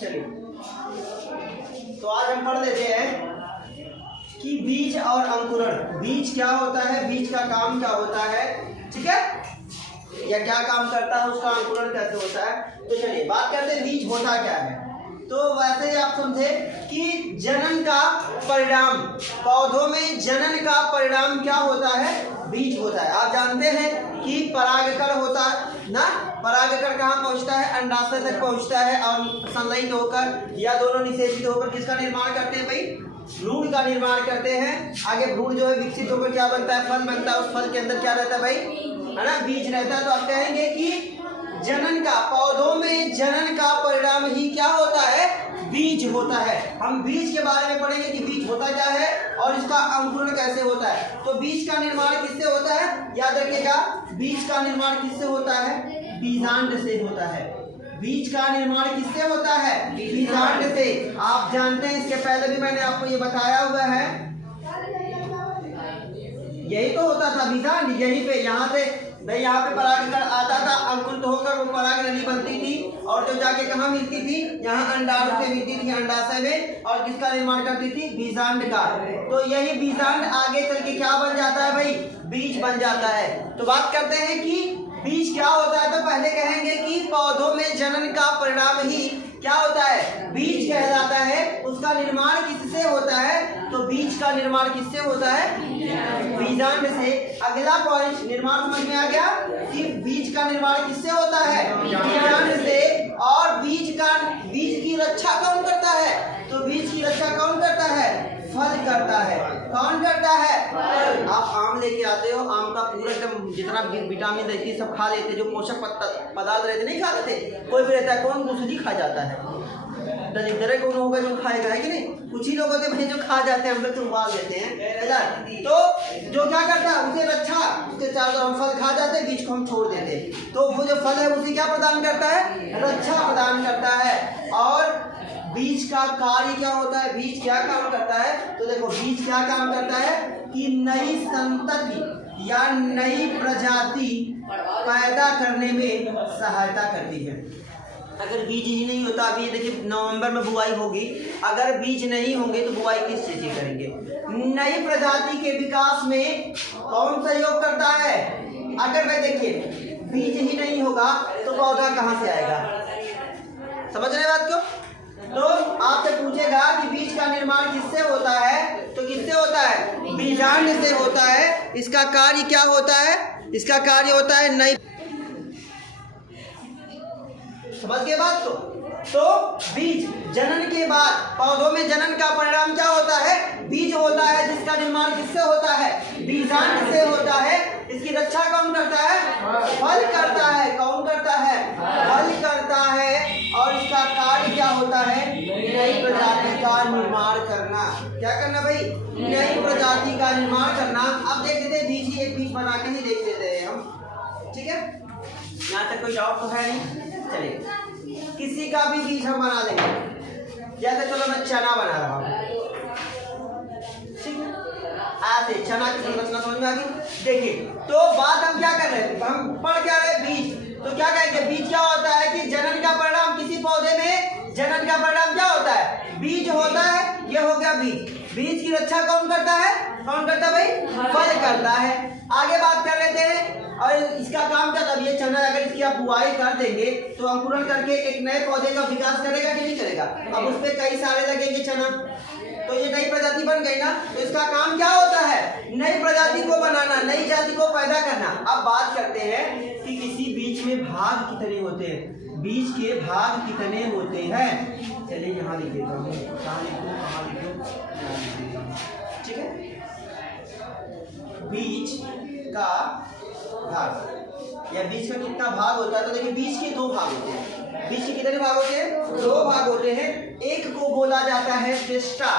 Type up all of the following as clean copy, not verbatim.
चलिए, तो आज हम पढ़ लेते हैं कि बीज और अंकुरण। बीज क्या होता है, बीज का काम क्या होता है, ठीक है, या क्या काम करता है, उसका अंकुरण कैसे होता है। तो चलिए बात करते हैं बीज होता क्या है। तो वैसे ही आप समझे कि जनन का परिणाम, पौधों में जनन का परिणाम क्या होता है, बीज होता है। आप जानते हैं कि परागकण होता है ना, परागकण कहाँ पहुँचता है, अंडाशय तक पहुँचता है और संलयित होकर या दोनों निषेचित होकर किसका निर्माण करते हैं भाई, भ्रूण का निर्माण करते हैं। आगे भ्रूण जो है विकसित होकर क्या बनता है, फल बनता है। उस फल के अंदर क्या रहता है भाई, है ना, बीज रहता है। तो आप कहेंगे कि जनन का, पौधों में जनन का परिणाम ही क्या होता है, बीज होता है। हम बीज के बारे में पढ़ेंगे कि बीज होता क्या है और इसका अंकुरण कैसे होता है। तो बीज का निर्माण किससे होता है, याद रखिएगा, बीज का निर्माण किससे होता है, बीजांड से होता है। बीज का निर्माण किससे होता है, बीजांड से। आप जानते हैं, इसके पहले भी मैंने आपको ये बताया हुआ है, यही तो होता था बीजांड। यहीं पे, यहाँ से भाई, यहाँ पे परागकण आता था, अंकुरित होकर वो परागरली बनती थी और जो जाके कहाँ मिलती थी, यहाँ अंडाणु से मिलती थी, अंडाशय में, और किसका निर्माण करती थी, बीजांड का। तो यही बीजांड आगे चल के क्या बन जाता है भाई, बीज बन जाता है। तो बात करते हैं कि बीज क्या होता है। तो पहले कहेंगे कि पौधों में जनन का परिणाम ही क्या होता है, बीज कहलाता है। उसका निर्माण किससे होता है, तो बीज का निर्माण किससे होता है, बीजांड से। अगला पॉइंट, निर्माण समझ में आ गया कि बीज का निर्माण किससे होता है, बीजांड से। और बीज की रक्षा कौन करता है, तो बीज की रक्षा कौन करता है, फल करता है। कौन करता है, आप आम लेके आते हो, आम का पूरा एकदम जितना विटामिन रहती है सब खा लेते, जो पोषक पदार्थ रहते नहीं खा लेते। कोई भी रहता है, कौन गुठली खा जाता है, दरिद्र कौन होगा जो खाएगा, है कि नहीं। कुछ ही लोग होते हैं जो खा जाते हैं, हम लोग तो उबाल देते हैं। तो जो क्या करता है, उसे रक्षा, उसके चारों हम फल खा जाते हैं, बीज को हम छोड़ देते हैं। तो वो जो फल है उसे क्या प्रदान करता है, रक्षा प्रदान करता है। और बीज का कार्य क्या होता है, बीज क्या काम करता है, तो देखो बीज क्या काम करता है कि नई संतति या नई प्रजाति पैदा करने में सहायता करती है। अगर बीज ही नहीं होता, अभी देखिए नवंबर में बुआई होगी, अगर बीज नहीं होंगे तो बुआई किस चीज की करेंगे। नई प्रजाति के विकास में कौन सहयोग करता है। अगर मैं देखिए बीज ही नहीं होगा तो पौधा कहाँ से आएगा, समझ रहे बात को। तो आपसे पूछेगा कि बीज का निर्माण किससे होता है, तो किससे होता है, बीजांड से होता है। इसका कार्य क्या होता है, इसका कार्य होता है नई, समझ गए बात को। तो बीज जनन के बाद, पौधों में जनन का परिणाम क्या होता है, बीज होता है, जिसका निर्माण किससे होता है, बीजांड से होता है। इसकी रक्षा कौन करता है, फल करता है। कौन करता है, फल करता है। और इसका कार्य क्या होता है, नई प्रजाति का निर्माण करना। क्या करना भाई, नई प्रजाति का निर्माण करना। अब देख लेते हैं, बीज ही एक बीज बना के ही देख लेते हैं हम, ठीक है। यहाँ तक कोई डाउट तो है नहीं। चलिए किसी का भी बीज हम बना लेंगे, जैसे चलो मैं चना बना रहा हूँ, ठीक है, आते चना की संरचना समझ में आ गई। देखिए तो बात हम क्या कर रहे हैं, हम पढ़ क्या रहे, बीज। तो क्या कहेंगे, बीज क्या होता है कि जनन का परिणाम, किसी पौधे में जनन का परिणाम क्या होता है, बीज होता है। ये हो गया बीज। बीज की रक्षा कौन करता है, कौन करता है भाई, फल करता है। आगे बात कर लेते हैं, और इसका काम क्या था, ये चना अगर इसकी आप बुआई कर देंगे तो अंकुरण करके एक नए पौधे का विकास करेगा कि नहीं करेगा। अब उस पर कई सारे लगेंगे चना, तो ये नई प्रजाति बन गई ना। तो इसका काम क्या होता है, नई प्रजाति को बनाना, नई जाति को पैदा करना। अब बात करते हैं कि किसी बीज में भाग कितने होते हैं, बीज के भाग कितने होते हैं। चलिए यहाँ लिख देता हूँ, कहाँ लिखूँ, ठीक है। बीज का भाग या बीज का कितना भाग होता है, तो देखिए बीज के दो भाग होते हैं। बीज के कितने भाग होते हैं, दो भाग होते हैं। एक को बोला जाता है टेस्टा,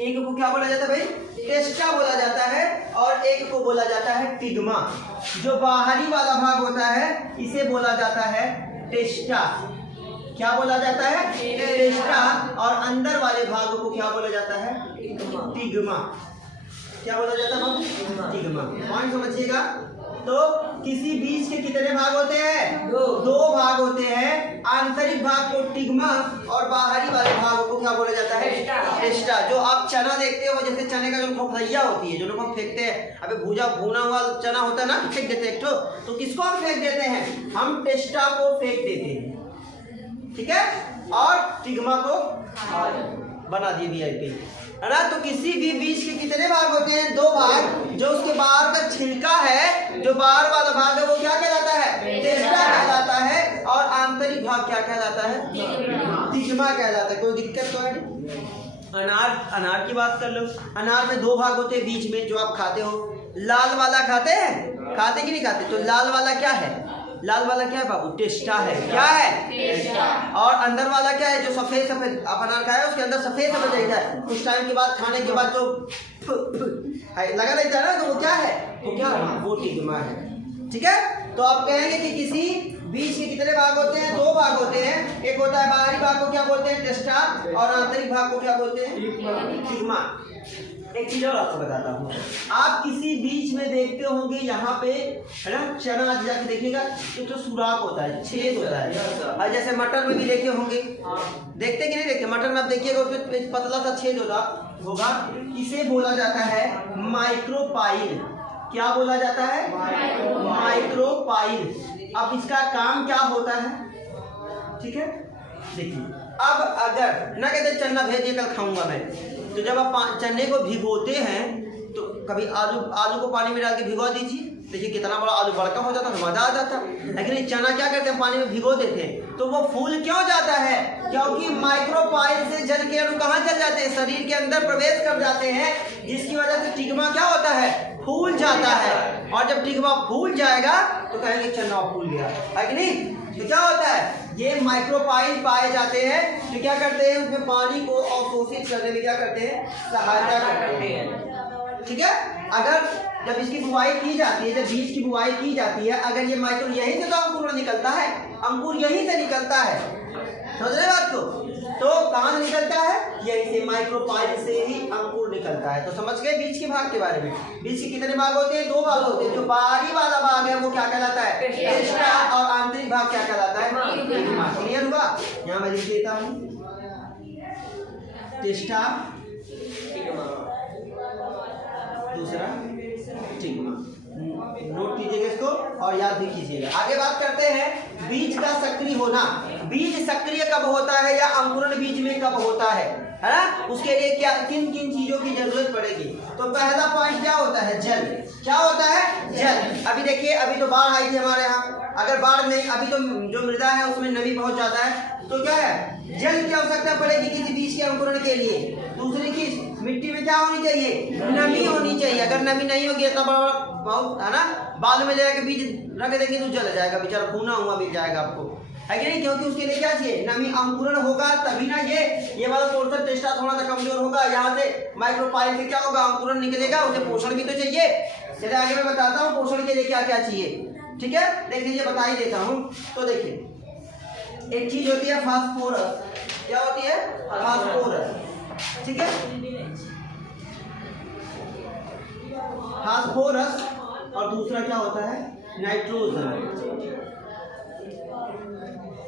एक को क्या बोला जाता है भाई, टेस्टा बोला जाता है, और एक को बोला जाता है टिग्मा। जो बाहरी वाला भाग होता है इसे बोला जाता है टेस्टा। क्या बोला जाता है, टेस्टा। और अंदर वाले भाग को क्या बोला जाता है, टिग्मा। क्या बोला जाता है, टिग्मा। पॉइंट समझिएगा। तो किसी बीज के कितने भाग होते हैं? दो भाग होते हैं। आंतरिक भाग को टिग्मा और बाहरी वाले भाग को क्या बोला जाता है? टेस्टा। जो आप चना देखते हो, जैसे चने का जो खोखलैया होती है, जो लोग हम फेंकते हैं, अबे भुना हुआ चना होता है ना, फेंक देते हैं तो किसको हम फेंक देते हैं? हम टेस्टा को फेंक देते हैं, ठीक है, और टिग्मा को बना दिए वीआईपी, है ना। तो किसी भी बीज के कितने भाग होते हैं? दो भाग। जो उसके बाहर का छिलका है, जो बाहर वाला भाग है, वो क्या कहलाता है? टेस्टा कहलाता है। और आंतरिक भाग क्या कहलाता है? टिग्मा कहलाता है। कोई दिक्कत तो है नहीं। अनार की बात कर लो। अनार में दो भाग होते हैं बीच में, जो आप खाते हो। लाल वाला खाते हैं? खाते कि नहीं खाते? तो लाल वाला क्या है? लाल वाला क्या है बाबू? टेस्टा है। क्या है? टेस्टा। और अंदर वाला क्या है? जो सफेद सफेद आप अनार खाए, उसके अंदर सफेद सफेद रहता है। कुछ टाइम के बाद खाने के बाद जो लगा रहता है ना, तो वो क्या है? वो क्या है? वो टिग्मा है, ठीक है। तो आप कहेंगे कि किसी बीज के कितने भाग होते हैं? दो भाग होते हैं। एक होता है बाहरी भाग को क्या बोलते हैं? टेस्टा। और आंतरिक भाग को क्या बोलते हैं? टिग्मा। एक चीज और आपको बताता हूँ। आप किसी बीज में देखते होंगे यहाँ पे, है ना, चना आज जाके देखिएगा, एक तो सुराख होता है, छेद होता है। और जैसे मटर में भी देखे होंगे, देखते कि नहीं देखते? मटर में आप देखिएगा, उसमें पतला सा छेद होगा। इसे बोला जाता है माइक्रोपाइल। क्या बोला जाता है? माइक्रोपाइल। अब इसका काम क्या होता है? ठीक है, देखिए। अब अगर ना कहते चना भेजिए कल खाऊंगा मैं, तो जब आप चने को भिगोते हैं, तो कभी आलू को पानी में डाल के भिगो दीजिए, देखिए कितना बड़ा आलू बड़का हो जाता है, मजा आ जाता है। लेकिन चना क्या करते हैं? पानी में भिगो देते हैं, तो वो फूल क्यों जाता है? क्योंकि माइक्रोपाइल से जल के अणु कहाँ चल जाते हैं? शरीर के अंदर प्रवेश कर जाते हैं, जिसकी वजह से टिग्मा क्या होता है? फूल जाता है। और जब टिग्मा फूल जाएगा तो कहेंगे चना फूल गया, है कि नहीं? तो क्या होता है? ये माइक्रोपाइल पाए जाते हैं, तो क्या करते हैं? उसमें पानी को अवशोषित करने में क्या करते हैं? सहायता करते हैं, ठीक है। अगर जब इसकी बुआई की जाती है, जब बीज की बुआई की जाती है, अगर ये माइक्रो यहीं से तो अंकुर निकलता है, अंकुर यहीं से निकलता है, समझ रहे बात को? तो कहाँ से निकलता है? यहीं से, माइक्रोपाइल से ही अंकुर निकलता है। तो समझ गए बीज के भाग के बारे में। बीज के कितने भाग होते हैं? दो भाग होते हैं। जो बाहरी वाला भाग है वो क्या कहलाता है? टेस्टा। और आंतरिक भाग क्या कहलाता है? टिग्मा। क्लियर हुआ? यहाँ मैं लिख देता हूँ, टेस्टा, दूसरा टिग्मा। नोट कीजिएगा इसको और याद भी कीजिएगा। आगे बात करते हैं बीज का सक्रिय होना। बीज सक्रिय कब होता है या अंकुरण बीज में कब होता है ना? उसके लिए क्या किन किन चीजों की जरूरत पड़ेगी? तो पहला पॉइंट क्या होता है? जल। क्या होता है? जल। अभी देखिए, अभी तो बाढ़ आई थी हमारे यहाँ। अगर बाढ़ नहीं, अभी तो जो मृदा है उसमें नमी बहुत ज्यादा है, तो क्या है? जल की आवश्यकता पड़ेगी किसी बीज के अंकुरण के लिए। दूसरी चीज, मिट्टी में क्या होनी चाहिए? नमी होनी चाहिए। अगर नमी नहीं होगी, इतना बड़ा बहुत है ना, बाद में जाकर बीज रख देंगे तो जल जाएगा बेचारा, भुना हुआ मिल जाएगा आपको, है कि नहीं? क्योंकि उसके लिए क्या चाहिए? नमी। अंकुरण होगा तभी ना ये वाला पोर्शन टेस्टा थोड़ा सा कमजोर होगा, यहाँ से माइक्रोपाइल से क्या होगा? अंकुरण निकलेगा, उसे पोषण भी तो चाहिए। चलिए आगे मैं बताता हूँ पोषण के लिए क्या क्या चाहिए, ठीक है? देख लीजिए, बता ही देता हूँ। तो देखिए, एक चीज होती है फास्फोरस। क्या होती है? फास्फोरस, ठीक है। फास्फोरस। और दूसरा क्या होता है? नाइट्रोजन।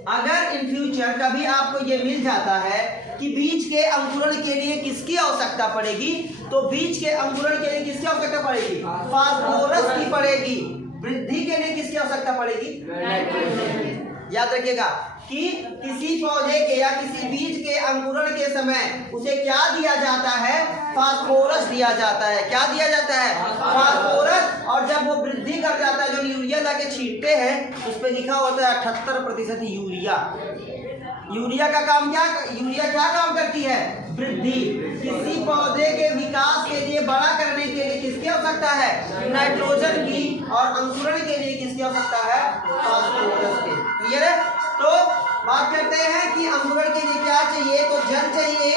अगर इन फ्यूचर कभी आपको ये मिल जाता है कि बीज के अंकुरण के लिए किसकी आवश्यकता पड़ेगी, तो बीज के अंकुरण के लिए किसकी आवश्यकता पड़ेगी? फास्फोरस की पड़ेगी। वृद्धि के लिए किसकी आवश्यकता पड़ेगी? नाइट्रोजन की। याद रखिएगा कि किसी पौधे के या किसी बीज के अंकुरण के समय उसे क्या दिया जाता है? फास्फोरस दिया जाता है। क्या दिया जाता है? फास्फोरस। और जब वो वृद्धि कर जाता है, जो यूरिया लाके छींटते हैं, उस पर लिखा होता है 78% यूरिया। यूरिया का काम क्या? यूरिया क्या काम करती है? वृद्धि। किसी पौधे के विकास के लिए, बड़ा करने के लिए किसकी आवश्यकता है? नाइट्रोजन की। और अंकुरण के लिए किसकी आवश्यकता है? फास्फोरस की। क्लियर है? तो बात करते हैं कि अंकुरण के लिए क्या चाहिए? तो जल चाहिए,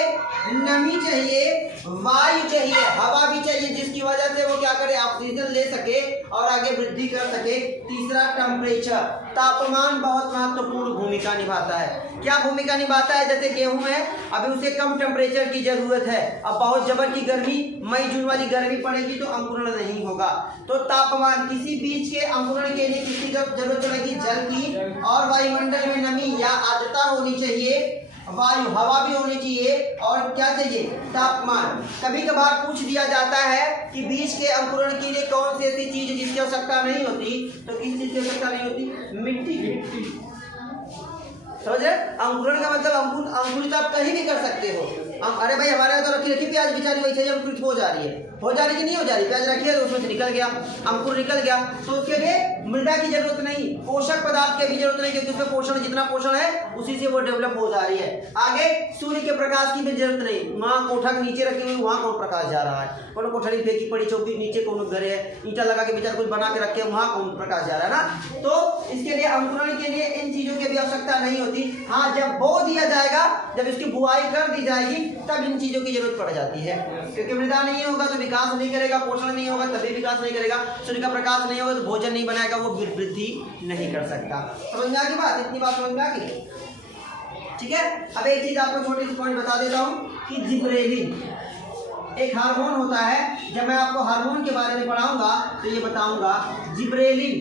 नमी चाहिए, वायु चाहिए, हवा भी चाहिए, जिसकी वजह से वो क्या करे, ऑक्सीजन ले सके और आगे वृद्धि कर सके। तीसरा टेम्परेचर, तापमान बहुत महत्वपूर्ण भूमिका निभाता है। क्या भूमिका निभाता है? जैसे गेहूं है, अभी उसे कम टेम्परेचर की जरूरत है, अब बहुत जबर की गर्मी, मई जून वाली गर्मी पड़ेगी तो अंकुरण नहीं होगा। तो तापमान, किसी बीज के अंकुरण के लिए किसकी जरूरत पड़ेगी? जल की, और वायुमंडल में नमी या आर्द्रता होनी चाहिए, वायु हवा भी होनी चाहिए, और क्या चाहिए? तापमान। कभी कभार पूछ दिया जाता है कि बीज के अंकुरण के लिए कौन सी ऐसी चीज जिसकी आवश्यकता नहीं होती, तो किस चीज की आवश्यकता नहीं होती? मिट्टी की। समझे? अंकुरण का मतलब अंकुरित आप कहीं भी कर सकते हो। अरे भाई हमारे यहाँ तो रखी प्याज बेचारी वैसे ही अंकुरित हो जा रही है, हो जा रही कि नहीं हो जा रही? प्याज रखी है तो उसमें से निकल गया, अंकुर निकल गया, तो उसके लिए मृदा की जरूरत नहीं, पोषक पदार्थ की भी जरूरत नहीं, क्योंकि उसमें पोषण, जितना पोषण है उसी से वो डेवलप हो जा रही है। आगे सूर्य के प्रकाश की भी जरूरत नहीं, वहाँ कोठा के नीचे रखी हुई, वहाँ कौन प्रकाश जा रहा है? कोनो कोठरी फेंकी पड़ी, चौकी नीचे कोनो घरे है, ईंटा लगा के बेचारा कुछ बना के रखे, वहाँ कौन प्रकाश जा रहा है ना? तो इसके लिए अंकुरण के लिए इन चीजों की भी आवश्यकता नहीं होती। हाँ, जब बो दिया जाएगा, जब इसकी बुआई कर दी जाएगी, तब इन चीजों की जरूरत पड़ जाती है, क्योंकि मृदा नहीं होगा तो विकास नहीं करेगा, पोषण नहीं होगा तभी विकास नहीं करेगा, सूर्य का प्रकाश नहीं होगा तो भोजन नहीं बनाएगा, वो वृद्धि नहीं कर सकता। समझ में आ गई बात? इतनी बात समझ में आ गई? ठीक है। अब एक चीज आपको छोटी सी पॉइंट बता देता हूँ कि जिब्रेलिन एक हार्मोन होता है। जब मैं आपको हार्मोन के बारे में पढ़ाऊंगा तो ये बताऊंगा जिब्रेलिन,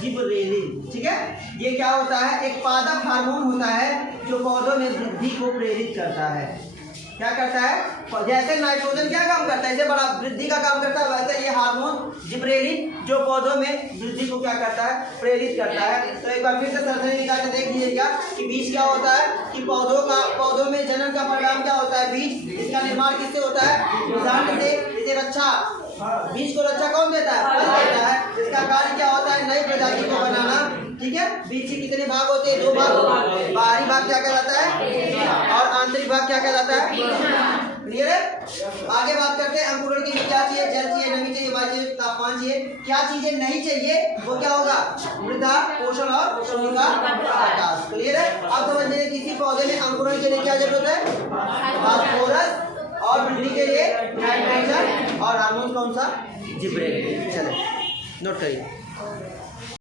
जिब्रेलिन, ठीक है। ये क्या होता है? एक पादप हार्मोन होता है जो पौधों में वृद्धि को प्रेरित करता है। क्या करता है? जैसे नाइट्रोजन क्या काम करता है, इसे बड़ा वृद्धि का काम करता है, वैसे ये हार्मोन जिब्रेलिन जो पौधों में वृद्धि को क्या करता है? प्रेरित करता है। तो एक बार फिर से सरसरी निकाल के देख लीजिएगा कि बीज क्या होता है, कि पौधों में जनन का परिणाम क्या होता है? बीज। इसका निर्माण किससे होता है? बीजांड से। इसे रक्षा, बीज को रक्षा कौन देता है? फल देता है। इसका कार्य क्या होता है? नई प्रजाति को बनाना, ठीक है। बीज के कितने भाग होते हैं? 2 भाग। बाहरी भाग क्या कहलाता है और आंतरिक भाग क्या कहलाता है? क्लियर है? आगे बात करते हैं अंकुरण के लिए क्या चाहिए? जल चाहिए, नमी चाहिए, वायु चाहिए, तापमान चाहिए। क्या चीजें नहीं चाहिए वो क्या होगा? मृदा, पोषण और सूर्य का प्रकाश। क्लियर है? अब समझिए किसी पौधे में अंकुरण के लिए क्या जरूरत है? फास्फोरस, और वृद्धि के लिए नाइट्रोजन, और हार्मोन कौन सा? जिब्रेलिन। चलो नोट करिए।